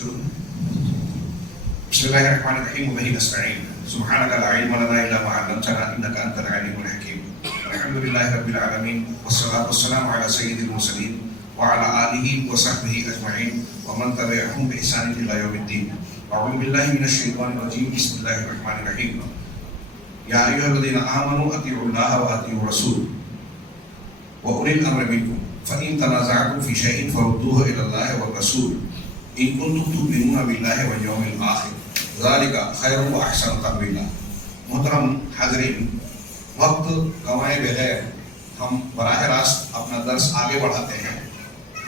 شروع بسم الله الرحمن الرحيم وبه نستعين سبحانك لا علم لنا الا ما علمتنا انك انت العليم الحكيم الحمد لله رب العالمين والصلاه والسلام على سيد المرسلين وعلى اله وصحبه اجمعين ومن تبعهم باحسان الى يوم الدين. اعوذ بالله من الشيطان الرجيم بسم الله الرحمن الرحيم. يا ايها الذين امنوا اطيعوا الله واطيعوا الرسول واولي الامر منكم فان تنازعتم في شيء فردوه الى الله والرسول ان كنتم تؤمنون بالله واليوم الاخر ذلك خیر و احسن تأویلا. محترم حاضرین، وقت گنوائے بغیر ہم براہ راست اپنا درس آگے بڑھاتے ہیں.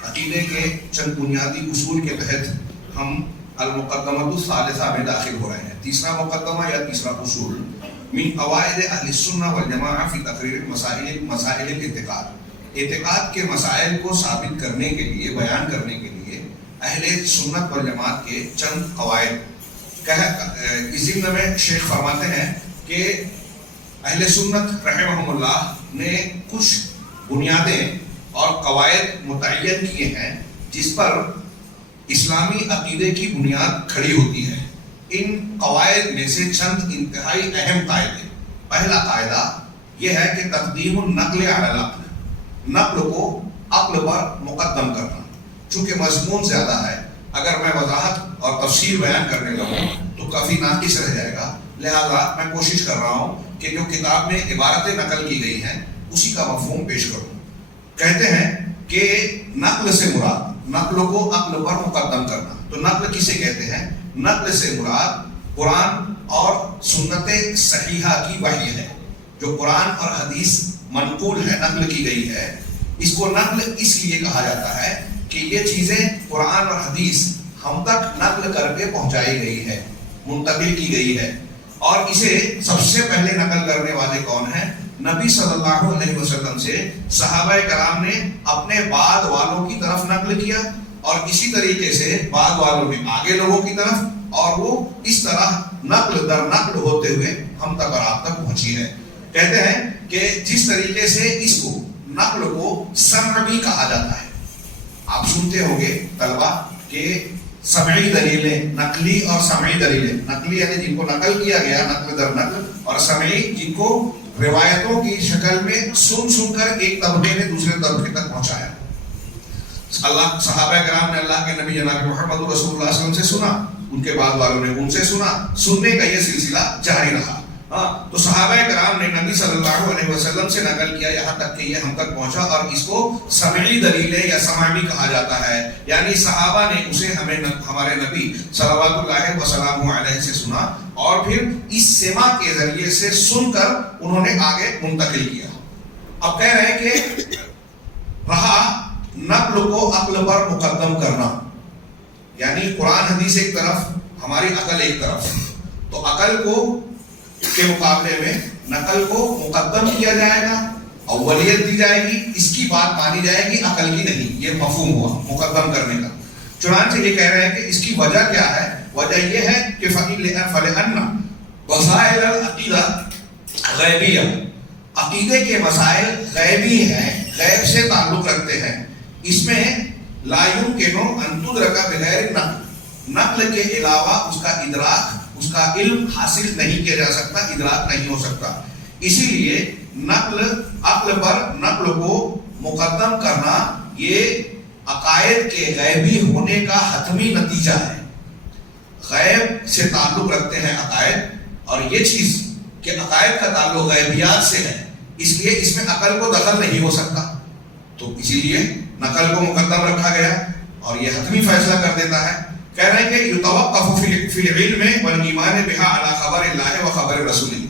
عقیدے کے چند بنیادی اصول کے تحت ہم المقدمۃ الثالثہ میں داخل ہو رہے ہیں. تیسرا مقدمہ یا تیسرا اصول من قواعد اہل السنہ والجماعہ فی تقریر مسائل الاعتقاد. اعتقاد کے مسائل کو ثابت کرنے کے لیے، بیان کرنے کے لیے اہل سنت والجماعت کے چند قواعد. اس ضمن میں شیخ فرماتے ہیں کہ اہل سنت رحمہم اللہ نے کچھ بنیادیں اور قواعد متعین کیے ہیں جس پر اسلامی عقیدے کی بنیاد کھڑی ہوتی ہے. ان قواعد میں سے چند انتہائی اہم قاعدے. پہلا قاعدہ یہ ہے کہ تقدیم النقل علی العقل، نقل کو عقل پر مقدم کرنا. چونکہ مضمون زیادہ ہے، اگر میں وضاحت اور تفسیر بیان کرنے لگوں تو کافی ناقص رہ جائے گا، لہذا میں کوشش کر رہا ہوں کہ جو کتاب میں عبارتیں نقل کی گئی ہیں اسی کا مفہوم پیش کروں. کہتے ہیں کہ نقل سے مراد نقل کو عقل پر مقدم کرنا. تو نقل کسے کہتے ہیں؟ نقل سے مراد قرآن اور سنت صحیحہ کی وحی ہے. جو قرآن اور حدیث منقول ہے، نقل کی گئی ہے، اس کو نقل اس لیے کہا جاتا ہے کہ یہ چیزیں قرآن اور حدیث ہم تک نقل کر کے پہنچائی گئی ہے، منتقل کی گئی ہے. اور اسے سب سے پہلے نقل کرنے والے کون ہیں؟ نبی صلی اللہ علیہ وسلم سے صحابہ کرام نے اپنے بعد والوں کی طرف نقل کیا، اور اسی طریقے سے بعد والوں نے آگے لوگوں کی طرف، اور وہ اس طرح نقل در نقل ہوتے ہوئے ہم تک اور آپ تک پہنچی ہے. کہتے ہیں کہ جس طریقے سے اس کو نقل کو سمع بھی کہا جاتا ہے. آپ سنتے ہوں گے طلبہ کہ سمعی دلیلیں، نقلی اور سمعی دلیلیں. نقلی یعنی جن کو نقل کیا گیا نقل در نقل، اور سمعی جن کو روایتوں کی شکل میں سن کر ایک طبقے نے دوسرے طبقے تک پہنچایا. اللہ صحابہ کرام نے اللہ کے نبی جناب محمد رسول اللہ صلی اللہ علیہ وسلم سے سنا، ان کے بعد والوں نے ان سے سنا، سننے کا یہ سلسلہ جاری رہا. تو صحابہ کرام نے نبی صلی اللہ علیہ وسلم سے نقل کیا یہاں تک کہ یہ ہم تک پہنچا، اور اس کو سمعی دلیلیں یا سماع بھی کہا جاتا ہے. یعنی صحابہ نے اسے ہمارے نبی صلوات اللہ وسلامہ علیہ سے سنا، اور پھر اس سماع کے ذریعے سے سن کر انہوں نے آگے منتقل کیا. اب کہہ رہے ہیں کہ رہا نقل کو عقل پر مقدم کرنا، یعنی قرآن حدیث ایک طرف، ہماری عقل ایک طرف. تو عقل کو کے مقابلے میں نقل کو مقدم کیا جائے گا، اولیت دی جائے گی، اس کی بات مانی جائے گی، عقل کی نہیں. یہ مفہوم ہوا مقدم کرنے کا. چنانچہ یہ کہہ رہے ہیں کہ اس کی وجہ کیا ہے؟ وجہ یہ ہے کہ فَلِأَنَّ وَسَائِلَ الْعَقِيدَةِ غیبیہ، عقیدے کے مسائل غیبی ہیں، غیب سے تعلق رکھتے ہیں. اس میں لا يمكن ان تدرک بغیر نقل، نقل کے علاوہ اس کا ادراک، اس کا علم حاصل نہیں کیا جا سکتا، ادراک نہیں ہو سکتا. اسی لیے نقل عقل پر نقل کو مقدم کرنا یہ عقائد کے غیبی ہونے کا حتمی نتیجہ ہے. غیب سے تعلق رکھتے ہیں عقائد، اور یہ چیز کہ عقائد کا تعلق غیبیات سے ہے، اس لیے اس میں عقل کو دخل نہیں ہو سکتا. تو اسی لیے نقل کو مقدم رکھا گیا، اور یہ حتمی فیصلہ کر دیتا ہے. کہہ رہے ہیں کہ یتوقف فی العلم والایمان بها علی خبر اللہ و خبر رسولہ.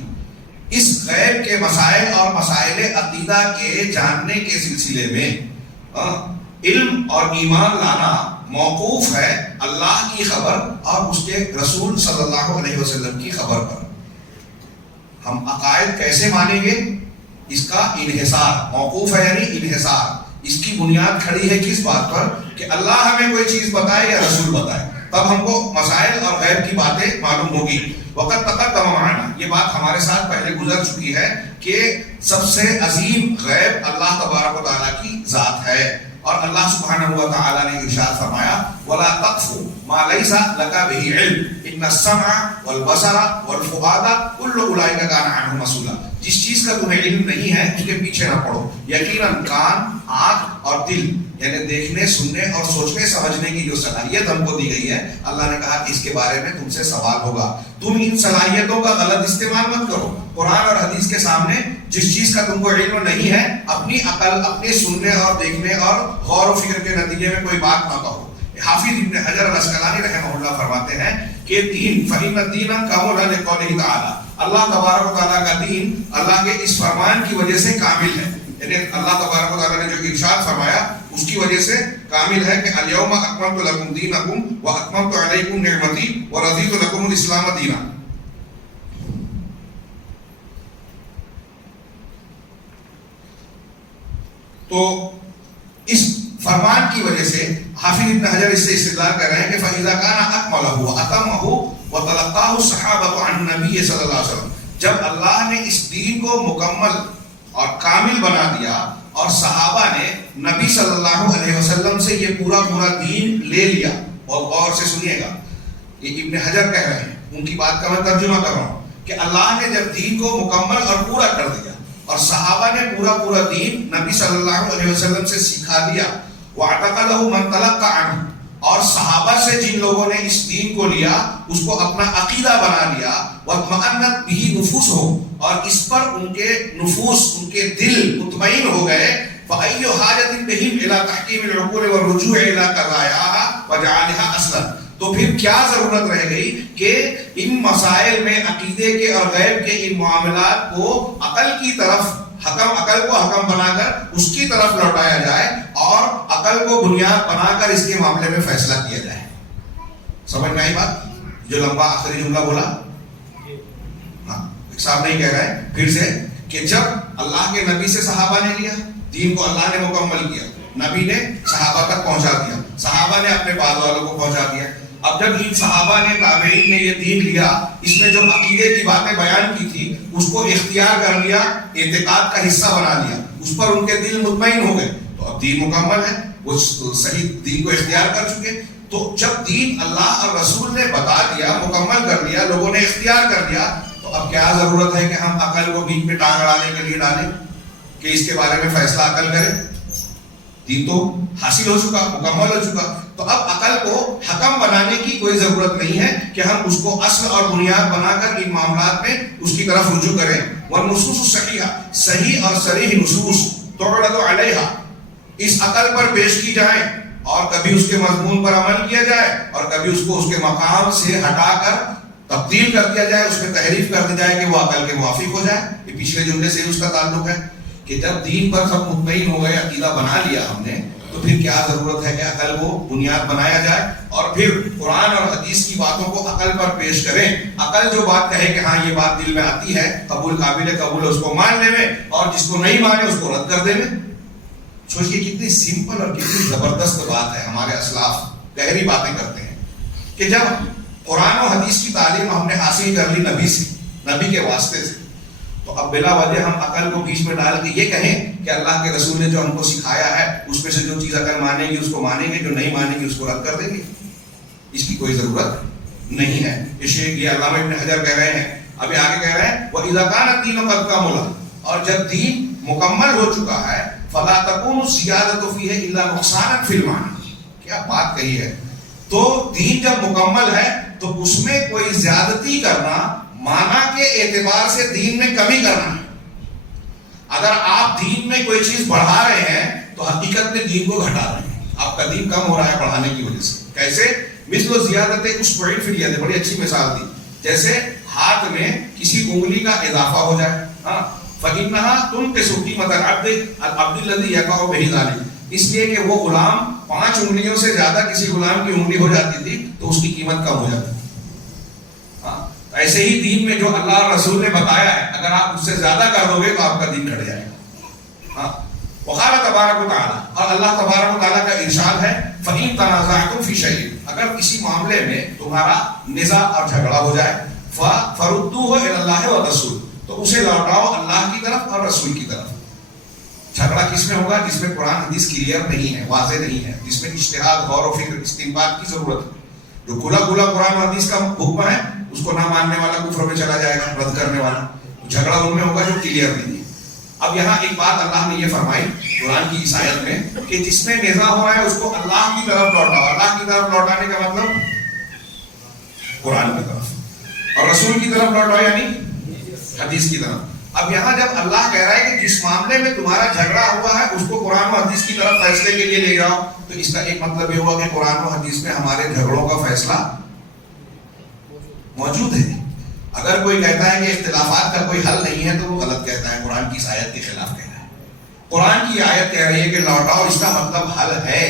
اس غیب کے مسائل اور مسائل عقیدہ کے جاننے کے سلسلے میں علم اور ایمان لانا موقوف ہے اللہ کی خبر اور اس کے رسول صلی اللہ علیہ وسلم کی خبر پر. ہم عقائد کیسے مانیں گے؟ اس کا انحصار موقوف ہے، یعنی انحصار. اس کی بنیاد کھڑی ہے کس بات پر؟ کہ اللہ ہمیں کوئی چیز بتائے یا رسول بتائے، تب ہم کو مسائل اور غیب کی باتیں معلوم ہوگی. وقت تقدم معنا، یہ بات ہمارے ساتھ پہلے گزر چکی ہے کہ سب سے عظیم غیب اللہ تبارک و تعالیٰ کی ذات ہے. اور اللہ سبحانہ و تعالیٰ نے ارشاد فرمایا وَلَا تَقْفُ مَا لَيْسَ لَكَ بِهِ عِلْمٌ إِنَّ السَّمْعَ وَالْبَصَرَ وَالْفُؤَادَ كُلُّ أُولَٰئِكَ كَانَ عَنْهُ مسؤولا. جس چیز کا تمہیں علم نہیں ہے اس کے پیچھے نہ پڑو. یقیناً کان، آنکھ اور دل یعنی دیکھنے، سننے اور سوچنے سمجھنے کی جو صلاحیت ہم کو دی گئی ہے، اللہ نے کہا کہ اس کے بارے میں تم سے سوال ہوگا. تم ان صلاحیتوں کا غلط استعمال مت کرو. قرآن اور حدیث کے سامنے جس چیز کا تم کو علم نہیں ہے، اپنی عقل، اپنے سننے اور دیکھنے اور غور و فکر کے نتیجے میں کوئی بات نہ کہو. حافظ ابن حجر العسقلانی رحمہ اللہ فرماتے ہیں کہ دین فإن الدین کامل لقولہ تعالی، اللہ تبارک و تعالیٰ کا دین اللہ کے اس فرمان کی وجہ سے کامل ہے. یعنی اللہ تبارک و تعالیٰ نے جو ارشاد فرمایا اس کی وجہ سے کامل ہے کہ الیوم اکملت لکم دینکم واتممت علیکم نعمتی ورضیت لکم الاسلام دینا. تو اس فرمان کی وجہ سے حافظ ابن حجر اس سے استدلال کر رہے ہیں کہ فَإِذَا كَانَ أَكْمَلَهُ وَأَتَمَّهُ وَتَلَقَّاهُ الصَّحَابَةُ عَنْ النَّبِيِّ صلی اللہ علیہ وسلم، جب اللہ نے اس دین کو مکمل اور کامل بنا دیا اور صحابہ نے نبی صلی اللہ علیہ وسلم سے یہ پورا دین لے لیا. اور غور سے سنیے گا، یہ ابن حجر کہہ رہے ہیں، ان کی بات کا میں ترجمہ کر رہا ہوں کہ اللہ نے جب دین کو مکمل اور پورا کر دیا اور صحابہ نے پورا دین نبی صلی اللہ علیہ وسلم سے سکھا دیا، وَاعْتَقَدَهُ مَنْ تَلَقَّ عَنْهُ، اور صحابہ سے جن لوگوں نے اس دین کو لیا اس کو اپنا عقیدہ بنا لیا، وَاطْمَأَنَّتْ بِهِ نُفُوسُهُمْ، اور اس پر ان کے نفوس، ان کے دل مطمئن ہو گئے، فَأَيُّ حَاجَةٍ بِهِمْ إِلَىٰ تَحْكِيمِ الْعُقُولِ وَالرُّجُوعِ إِلَىٰ قَضَایَاهَا وَجَعَلِهَا أَصْلًا، تو پھر کیا ضرورت رہ گئی کہ ان مسائل میں عقیدے کے اور غیب کے ان معاملات کو عقل کی طرف عقل کو حکم بنا کر اس کی طرف لوٹایا جائے اور عقل کو بنیاد بنا کر اس کے معاملے میں فیصلہ کیا جائے. سمجھ میں آئی بات؟ جو لمبا آخری جملہ بولا، ہاں ایک صاحب نہیں کہہ رہے ہیں پھر سے کہ جب اللہ کے نبی سے صحابہ نے لیا دین کو، اللہ نے مکمل کیا، نبی نے صحابہ تک پہنچا دیا، صحابہ نے اپنے بعد والوں کو پہنچا دیا. اب جب ان صحابہ نے، تابعین نے یہ دین لیا، اس میں جو عقیدے کی باتیں بیان کی تھی اس کو اختیار کر لیا، اعتقاد کا حصہ بنا لیا، اس پر ان کے دل مطمئن ہو گئے، تو اب دین مکمل ہے، وہ صحیح دین کو اختیار کر چکے. تو جب دین اللہ اور رسول نے بتا دیا، مکمل کر لیا، لوگوں نے اختیار کر لیا، تو اب کیا ضرورت ہے کہ ہم عقل کو بیچ میں ٹانگ اڑانے کے لیے ڈالیں کہ اس کے بارے میں فیصلہ عقل کرے؟ دین تو حاصل ہو چکا، مکمل ہو چکا. تو اب عقل کو حکم بنانے کی کوئی ضرورت نہیں ہے کہ ہم اس کو اصل اور بنیاد بنا کر ان معاملات میں اس کی طرف رجوع کریں. والنصوص الصحیحہ، صحیح اور صریح نصوص تعرض علیہا، اس عقل پر پیش کی جائیں اور کبھی اس کے مضمون پر عمل کیا جائے اور کبھی اس کو اس کے مقام سے ہٹا کر تبدیل کر دیا جائے، اس میں تحریف کر دی جائے کہ وہ عقل کے موافق ہو جائے. یہ پچھلے جملے سے اس کا تعلق ہے کہ جب دین پر سب مطمئن ہو گئے، عقیدہ بنا لیا ہم نے، تو پھر کیا ضرورت ہے کہ عقل کو بنیاد بنایا جائے اور پھر قرآن اور حدیث کی باتوں کو عقل پر پیش کریں. عقل جو بات کہے کہ ہاں یہ بات دل میں آتی ہے، قبول، قابل قبول ہے، اس کو مان لے میں، اور جس کو نہیں مانے اس کو رد کر دے میں. سوچئے کتنی سمپل اور کتنی زبردست بات ہے. ہمارے اسلاف گہری باتیں کرتے ہیں کہ جب قرآن و حدیث کی تعلیم ہم نے حاصل کر لی نبی سے، نبی کے واسطے سے، تو اب بلا وجہ ہم عقل کو بیچ میں ڈال کے یہ کہیں کہ اللہ کے رسول نے جو ہم کو سکھایا ہے اس میں سے جو چیز عقل مانے گی اس کو مانیں گے، جو نہیں مانے گی اس کو رد کر دیں گے. اس کی کوئی ضرورت نہیں ہے. یہ علامہ ابن حجر کہہ رہے ہیں. ابھی آگے کہہ رہے ہیں وَإِذَا كَانَ الدِّينُ قَدْ كَمُلَ، اور جب دین مکمل ہو چکا ہے، فَلَا تَكُونُ الزِّيَادَةُ فِيهِ إِلَّا نُقْصَانًا فِي الْمَعْنَى. کیا بات کہی ہے. تو دین جب مکمل ہے تو اس میں کوئی زیادتی کرنا، معنی کے اعتبار سے دین میں کمی کرنا ہے. اگر آپ دین میں کوئی چیز بڑھا رہے ہیں تو حقیقت میں دین کو گھٹا رہے ہیں. آپ کا دین کم ہو رہا ہے بڑھانے کی وجہ سے. کیسے؟ مثل زیادت اسبوعین فی الید، بڑی اچھی مثال دی. جیسے ہاتھ میں کسی انگلی کا اضافہ ہو جائے، فَإِنَّهَا تُنْقِصُ قِیمَةَ الْعَبْدِ الَّذِی یَقَعُ بِهِ ذَلِکَ، اس لیے کہ وہ غلام 5 انگلیوں سے زیادہ کسی غلام کی انگلی ہو جاتی تھی تو اس کی قیمت کم ہو جاتی تھی. ایسے ہی دین میں جو اللہ اور رسول نے بتایا ہے، اگر آپ اس سے زیادہ کر دو گے تو آپ کا دین گھٹ جائے گا. وقال تبارک و تعالی، اور اللہ تبارک و تعالیٰ کا ارشاد ہے فَإِن تَنَازَعْتُمْ فِي شَيْءٍ، اگر کسی معاملے میں تمہارا نزاع اور جھگڑا ہو جائے، فَرُدُّوهُ إِلَى اللَّهِ وَالرَّسُولِ، تو اسے لوٹاؤ اللہ کی طرف اور رسول کی طرف. جھگڑا کس میں ہوگا؟ جس میں قرآن حدیث کلیئر نہیں ہے، واضح نہیں ہے، جس میں اجتہاد، غور و فکر، استنباط کی ضرورت ہے۔ جو کھلا کھلا قرآن و حدیث کا حکم ہے اس کو نہ ماننے والا کفر میں چلا جائے گا، رد کرنے والا۔ جھگڑا ان میں ہوگا جو کلیئر نہیں ہے۔ اب یہاں ایک بات اللہ نے یہ فرمائی قرآن کی اس آیت میں کہ جس میں نزاع ہو رہا ہے اس کو اللہ کی طرف لوٹاؤ۔ اللہ کی طرف لوٹانے کا مطلب قرآن کی طرف، اور رسول کی طرف لوٹاؤ یعنی حدیث کی طرف۔ اب یہاں جب اللہ کہہ رہا ہے کہ جس معاملے میں تمہارا جھگڑا ہوا ہے اس کو قرآن و حدیث کی طرف فیصلے کے لیے لے جاؤ، تو اس کا ایک مطلب یہ ہوا کہ قرآن و حدیث میں ہمارے جھگڑوں کا فیصلہ موجود ہے۔ اگر کوئی کہتا ہے کہ اختلافات کا کوئی حل نہیں ہے تو وہ غلط کہتا ہے، قرآن کی اس آیت کے خلاف کہہ رہا ہے۔ قرآن کی آیت کہہ رہی ہے کہ لوٹاؤ، اس کا مطلب حل ہے،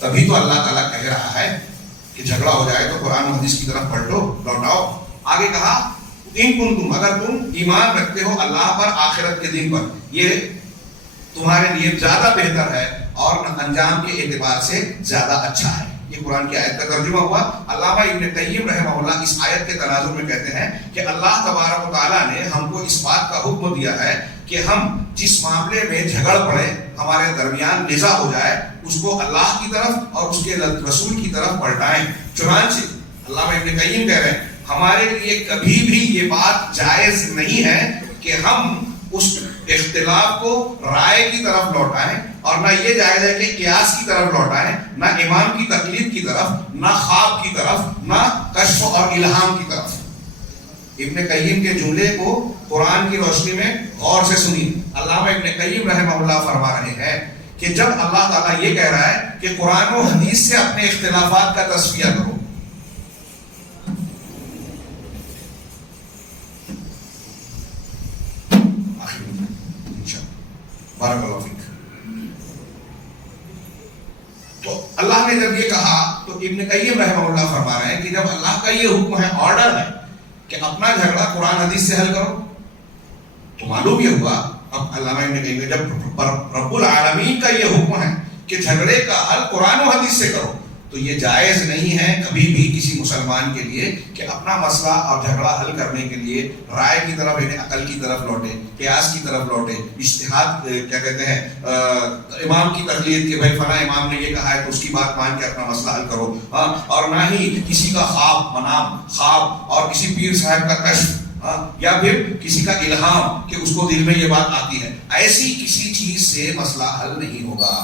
تبھی تو اللہ تعالیٰ کہہ رہا ہے کہ جھگڑا ہو جائے تو قرآن و حدیث کی طرف پلٹو، لوٹاؤ۔ آگے کہا ان کنتم، اگر تم ایمان رکھتے ہو اللہ پر، آخرت کے دن پر، یہ تمہارے لیے زیادہ بہتر ہے اور انجام کے اعتبار سے زیادہ اچھا ہے۔ یہ قرآن کی آیت کا ترجمہ ہوا۔ علامہ ابن قیم رحمہ اللہ اس آیت کے تناظر میں کہتے ہیں کہ اللہ تبارک و تعالیٰ نے ہم کو اس بات کا حکم دیا ہے کہ ہم جس معاملے میں جھگڑ پڑے، ہمارے درمیان نزاع ہو جائے، اس کو اللہ کی طرف اور اس کے رسول کی طرف پلٹائیں۔ چنانچہ علامہ ابن قیم کہہ رہے ہیں ہمارے لیے کبھی بھی یہ بات جائز نہیں ہے کہ ہم اس اختلاف کو رائے کی طرف لوٹائیں، اور نہ یہ جائز ہے کہ قیاس کی طرف لوٹائیں، نہ امام کی تقلید کی طرف، نہ خواب کی طرف، نہ کشف اور الہام کی طرف۔ ابن قیم کے جملے کو قرآن کی روشنی میں غور سے سنی۔ علامہ ابن قیم رحمہ اللہ فرما رہے ہیں کہ جب اللہ تعالیٰ یہ کہہ رہا ہے کہ قرآن و حدیث سے اپنے اختلافات کا تصفیہ کرو، بارک اللہ فیک، تو اللہ نے جب یہ کہا تو ابن قیم رحمہ اللہ فرما رہے ہیں کہ جب اللہ کا یہ حکم ہے، آرڈر ہے کہ اپنا جھگڑا قرآن حدیث سے حل کرو، تو معلوم یہ ہوا اب علامہ ابن قیم جب رب العالمین کا یہ حکم ہے کہ جھگڑے کا حل قرآن و حدیث سے کرو، تو یہ جائز نہیں ہے کبھی بھی کسی مسلمان کے لیے کہ اپنا مسئلہ اور جھگڑا حل کرنے کے لیے رائے کی طرف یعنی عقل کی طرف لوٹے، قیاس کی طرف لوٹے، اجتہاد کیا کہتے ہیں امام کی تقلید کہ بھائی فلاں امام نے یہ کہا ہے تو اس کی بات مان کے اپنا مسئلہ حل کرو، اور نہ ہی کسی کا خواب اور کسی پیر صاحب کا کشف یا پھر کسی کا الہام کہ اس کو دل میں یہ بات آتی ہے، ایسی کسی چیز سے مسئلہ حل نہیں ہوگا،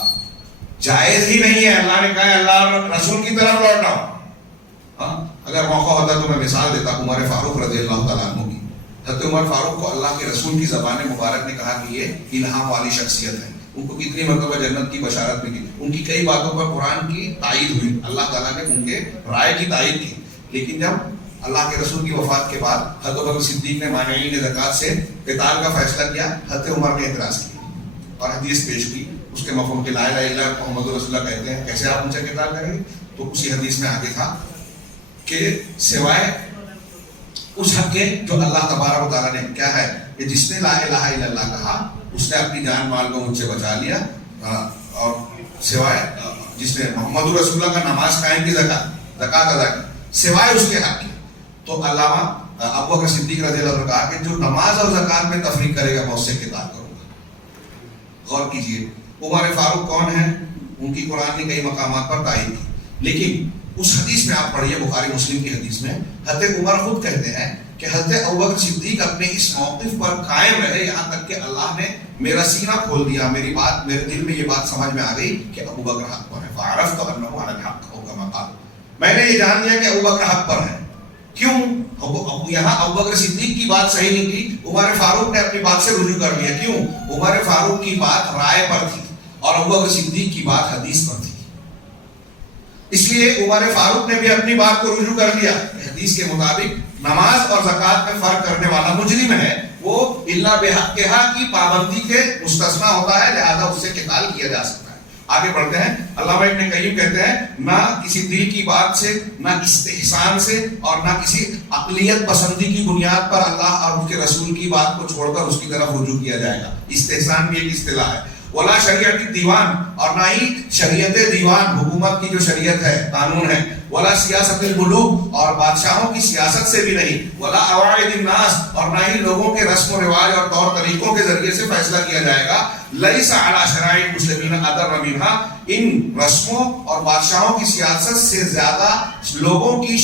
جائز ہی نہیں ہے۔ اللہ نے کہا ہے اللہ رسول کی طرف لوٹاؤ۔ اگر موقع ہوتا تو میں مثال دیتا عمر فاروق رضی اللہ تعالیٰ عنہ کی۔ حضرت عمر فاروق کو اللہ کے رسول کی زبان مبارک نے کہا کہ یہ الہام والی شخصیت ہے، ان کو کتنی مرتبہ جنت کی بشارت ملی، ان کی کئی باتوں پر قرآن کی تائید ہوئی، اللہ تعالیٰ نے ان کے رائے کی تائید کی، لیکن جب اللہ کے رسول کی وفات کے بعد حضرت ابوبکر صدیق نے مانعین زکوٰۃ سے قتال کا فیصلہ کیا، حضرت عمر نے اعتراض کیا اور حدیث پیش کی اس کے مفہوم کے لا الہ الا اللہ محمد رسول اللہ کہتے ہیں، کیسے آپ ان سے قتال کریں گے؟ تو اسی حدیث میں آگے تھا کہ سوائے اس حق کے جو اللہ تبارک و تعالیٰ نے کیا ہے کہ جس نے لا الہ الا اللہ کہا اس نے اپنی جان مال کو مجھ سے بچا لیا، اور سوائے جس نے محمد رسول اللہ کا نماز قائم کی، زکوٰۃ ادا کی، سوائے اس کے حق کے، تو علامہ ابوبکر صدیق رضی اللہ عنہ نے کہا کہ جو نماز اور زکوٰۃ میں تفریق کرے گا میں اس سے قتال کروں گا۔ غور کیجیے عمر فاروق کون ہیں؟ ان کی قرآن نے کئی مقامات پر تائید کی، لیکن اس حدیث میں آپ پڑھیے بخاری مسلم کی حدیث میں حضرت عمر خود کہتے ہیں کہ حضرت ابوبکر صدیق اپنے اس موقف پر قائم رہے یہاں تک کہ اللہ نے میرا سینہ کھول دیا، میری بات میرے دل میں یہ بات سمجھ میں آ گئی کہ ابوبکر حق پر ہے، فعرفت انہ علی الحق او کما قال، میں نے یہ جان لیا کہ ابوبکر حق پر ہے۔ کیوں؟ یہاں ابوبکر صدیق کی بات صحیح نہیں تھی، عمر فاروق نے اپنی بات سے رجوع کر لیا۔ کیوں؟ عمر فاروق کی بات رائے پر تھی اور ابوبکر صدیق کی بات حدیث پر تھی، اس لیے عمر فاروق نے بھی اپنی بات کو رجوع کر لیا کہ حدیث کے مطابق نماز اور زکوٰۃ میں فرق کرنے والا مجرم ہے، وہ الا بحقھا کی پابندی کے مستثنا ہوتا ہے، لہذا اس سے قتال کیا جا سکتا ہے۔ آگے بڑھتے ہیں، علامہ ابن قیم کہتے ہیں نہ کسی دل کی بات سے، نہ استحسان سے، اور نہ کسی عقلیت پسندی کی بنیاد پر اللہ اور اس کے رسول کی بات کو چھوڑ کر اس کی طرف رجوع کیا جائے گا۔ استحسان بھی ایک اصطلاح ہے۔ ولا شریعت دیوان، اور نہ ہی شریعت دیوان، حکومت کی جو شریعت ہے، قانون ہے، ولا سیاست الملوک، اور بادشاہوں کی سیاست سے بھی نہیں، ولا عوائد الناس، اور نہ ہی لوگوں کے رسم و رواج اور طور طریقوں کے ذریعے سے فیصلہ کیا جائے گا. لیس علی شرائع المسلمین اضر منها، ان رسموں اور بادشاہوں کی سیاست سے زیادہ لوگوں کی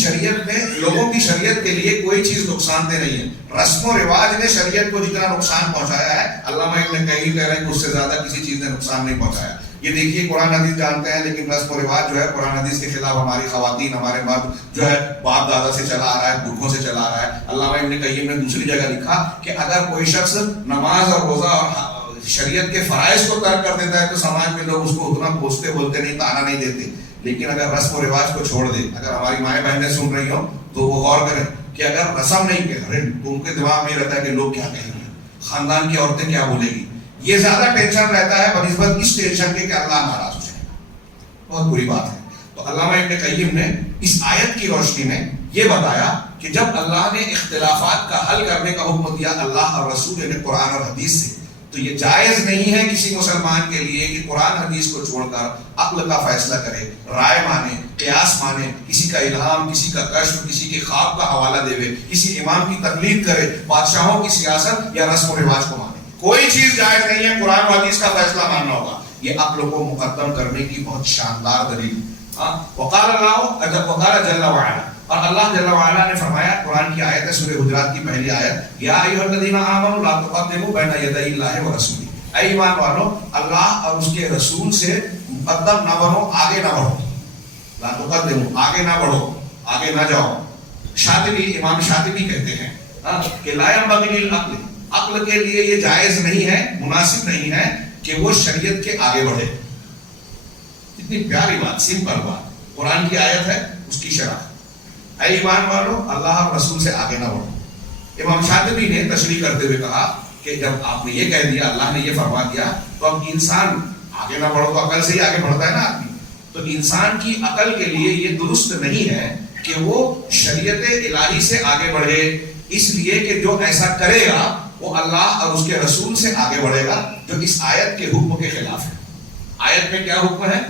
شریعت کے لیے کوئی چیز نقصان دہ نہیں ہے. رسم و رواج نے شریعت کو جتنا نقصان پہنچایا ہے، علامہ ابن قیم کہہ رہے ہیں کہ اس سے زیادہ کسی چیز نے نقصان نہیں پہنچایا. یہ دیکھیے قرآن حدیث جانتے ہیں لیکن رسم و رواج جو ہے قرآن حدیث کے خلاف ہماری خواتین، ہمارے مرد جو ہے باپ دادا سے چلا آ رہا ہے، بزرگوں سے چلا آ رہا ہے. علامہ ابن قیم نے دوسری جگہ لکھا کہ اگر کوئی شخص نماز اور روزہ اور شریعت کے فرائض کو ترک کر دیتا ہے تو سماج میں لوگ اس کو اتنا پوچھتے بولتے نہیں، تانا نہیں دیتے. لیکن اگر رسم و رواج کو چھوڑ دے، اگر ہماری مائیں بہنیں سن رہی ہوں تو وہ غور کریں کہ اگر رسم نہیں کہہ رہے تو ان کے دماغ میں رہتا ہے کہ لوگ کیا کہیں گے، خاندان کی عورتیں کیا بولے گی. یہ زیادہ ٹینشن رہتا ہے بنسبت اس ٹینشن کے کہ اللہ ناراض ہو جائے گا. بہت بری بات ہے. تو علامہ ابن قیم نے اس آیت کی روشنی میں یہ بتایا کہ جب اللہ نے اختلافات کا حل کرنے کا حکم دیا اللہ اور رسول نے قرآن اور حدیث سے، تو یہ جائز نہیں ہے کسی مسلمان کے لیے کہ قرآن حدیث کو چھوڑ کر عقل کا فیصلہ کرے، رائے مانے، قیاس مانے، کسی کا الہام، کسی کا کشف، کسی کے خواب کا حوالہ دے، کسی امام کی تقلید کرے، بادشاہوں کی سیاست یا رسم و رواج کو مانے. کوئی چیز جائز نہیں ہے، قرآن و حدیث کا فیصلہ ماننا ہوگا. یہ عقل کو مقدم کرنے کی بہت شاندار دلیل. وقال جل وعلا، اور اللہ جل وعلا نے فرمایا، قرآن کی آیت ہے سورہ حجرات کی پہلی آیت، یا ایھا الذین آمنوا لا تقدموا بین یدی اللہ ورسولہ. اے ایمان والو، اللہ اور اس کے رسول سے مقدم نہ بنو، آگے نہ بڑھو. لا تقدموا، آگے نہ بڑھو، آگے نہ جاؤ. شاطبی، امام شاطبی کہتے ہیں کہ لا ينبغي للعقل، عقل کے لیے یہ جائز نہیں ہے، مناسب نہیں ہے کہ وہ شریعت کے آگے بڑھے. اتنی پیاری بات، سمپل بات، قرآن کی آیت ہے، اس کی شرح. اے ایمان والو، اللہ اور رسول سے آگے نہ بڑھو. امام شاطبی نے تشریح کرتے ہوئے کہا کہ جب آپ نے یہ کہہ دیا، اللہ نے یہ فرما دیا، تو اب انسان آگے نہ بڑھو تو عقل سے ہی آگے بڑھتا ہے نا آدمی. تو انسان کی عقل کے لیے یہ درست نہیں ہے کہ وہ شریعت الہی سے آگے بڑھے، اس لیے کہ جو ایسا کرے گا وہ اللہ اور اس کے رسول سے آگے بڑھے گا، جو اس آیت کے حکم کے خلاف ہے. آیت میں کیا حکم ہے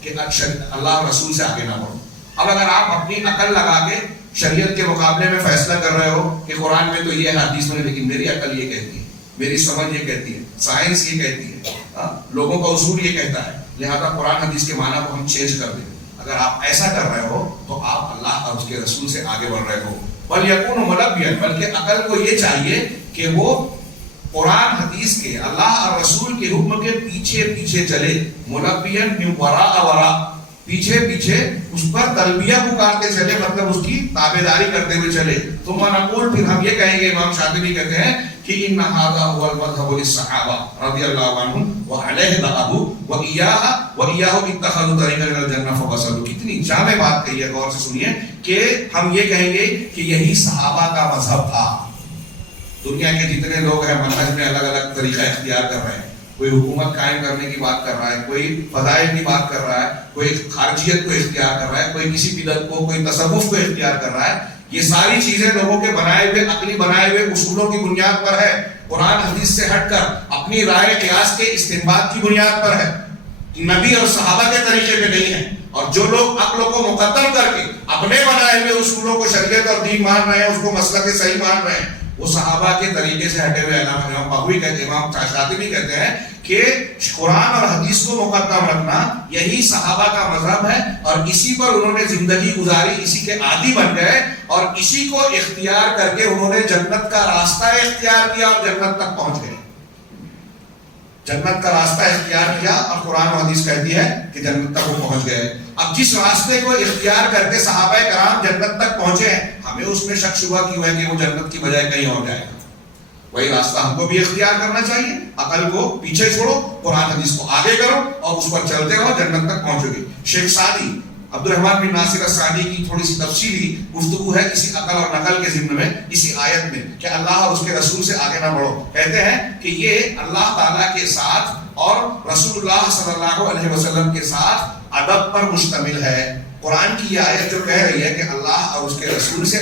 کہ اللہ اور رسول سے آگے نہ بڑھو. اب اگر آپ اپنی عقل لگا کے شریعت کے مقابلے میں فیصلہ کر رہے ہو کہ قرآن میں تو یہ ہے، حدیث میں، لیکن میری عقل یہ کہتی ہے، میری سمجھ یہ کہتی ہے، سائنس یہ کہتی ہے، لوگوں کا اصول یہ کہتا ہے، لہذا قرآن حدیث کے معنی کو ہم چینج کر دیں. اگر آپ ایسا کر رہے ہو تو آپ اللہ اور اس کے رسول سے آگے بڑھ رہے ہو. وَلْيَكُونُ مُلَبِّيًا، بلکہ عقل کو یہ چاہیے کہ وہ قرآن حدیث کے، اللہ اور رسول کے حکم کے پیچھے پیچھے چلے. مُلَبِّيًا مِن وَرَاءَ وَرَاءَ، پیچھے پیچھے اس پر تلبیہ پکارتے چلے، مطلب اس کی تابعداری کرتے ہوئے چلے. ثم نقول، پھر ہم یہ کہیں گے، امام شاطبی کہتے ہیں کہ ان ھذا هو المذهب للصحابہ رضی اللہ عنہم وعلیہ ذهبوا واياه اتخذوا طریقا الى الجنہ فوصلوا. کتنی جامع بات کہی ہے، غور سے سنیے کہ ہم یہ کہیں گے کہ یہی صحابہ کا مذہب تھا. دنیا کے جتنے لوگ ہیں منہج میں الگ الگ طریقہ اختیار کر رہے ہیں، کوئی حکومت قائم کرنے کی بات کر رہا ہے، کوئی فضائل کی بات کر رہا ہے، کوئی خارجیت کو اختیار کر رہا ہے، کوئی کسی بدعت کو، کوئی تصوف کو اختیار کر رہا ہے. یہ ساری چیزیں لوگوں کے بنائے ہوئے، عقلی بنائے ہوئے اصولوں کی بنیاد پر ہے، قرآن حدیث سے ہٹ کر اپنی رائے قیاس کے استنباط کی بنیاد پر ہے، نبی اور صحابہ کے طریقے پہ نہیں ہے. اور جو لوگ عقل کو مقدم کر کے اپنے بنائے ہوئے اصولوں کو شریعت اور دین مان رہے ہیں، اس کو مسلک صحیح مان رہے ہیں، وہ صحابہ کے طریقے سے ہٹے ہوئے. امام بغوی کہتے ہیں، امام شاطبی کہتے ہیں کہ قرآن اور حدیث کو مقدم رکھنا یہی صحابہ کا مذہب ہے، اور اسی پر انہوں نے زندگی گزاری، اسی کے عادی بن گئے، اور اسی کو اختیار کر کے انہوں نے جنت کا راستہ اختیار کیا اور جنت تک پہنچ گئے. جنت کا راستہ اختیار کیا اور قرآن و حدیث کہتی ہے کہ جنت تک وہ پہنچ گئے. اب جس راستے کو اختیار کر کے صحابہ کرام جنت تک پہنچے ہیں، ہمیں اس میں شک شبہ کیوں ہے کہ وہ جنت کی بجائے کہیں اور جائے گا؟ وہی راستہ ہم کو بھی اختیار کرنا چاہیے. عقل کو پیچھے چھوڑو، قرآن حدیث کو آگے کرو اور اس پر چلتے رہو، جنت تک پہنچو گے. شیخ سعدی عبد الرحمن بن ناصر السعدی کی تھوڑی سی تفصیلی گفتگو ہے اسی عقل اور نقل کے ضمن میں، اسی آیت میں کہ اللہ اور اس کے رسول سے آگے نہ بڑھو. کہتے ہیں کہ یہ اللہ تعالیٰ کے ساتھ اور رسول اللہ صلی اللہ علیہ وسلم کے ساتھ ادب پر مشتمل ہے. قرآن کی یہ آیت جو کہہ رہی ہے کہ اللہ اور اس کے رسول سے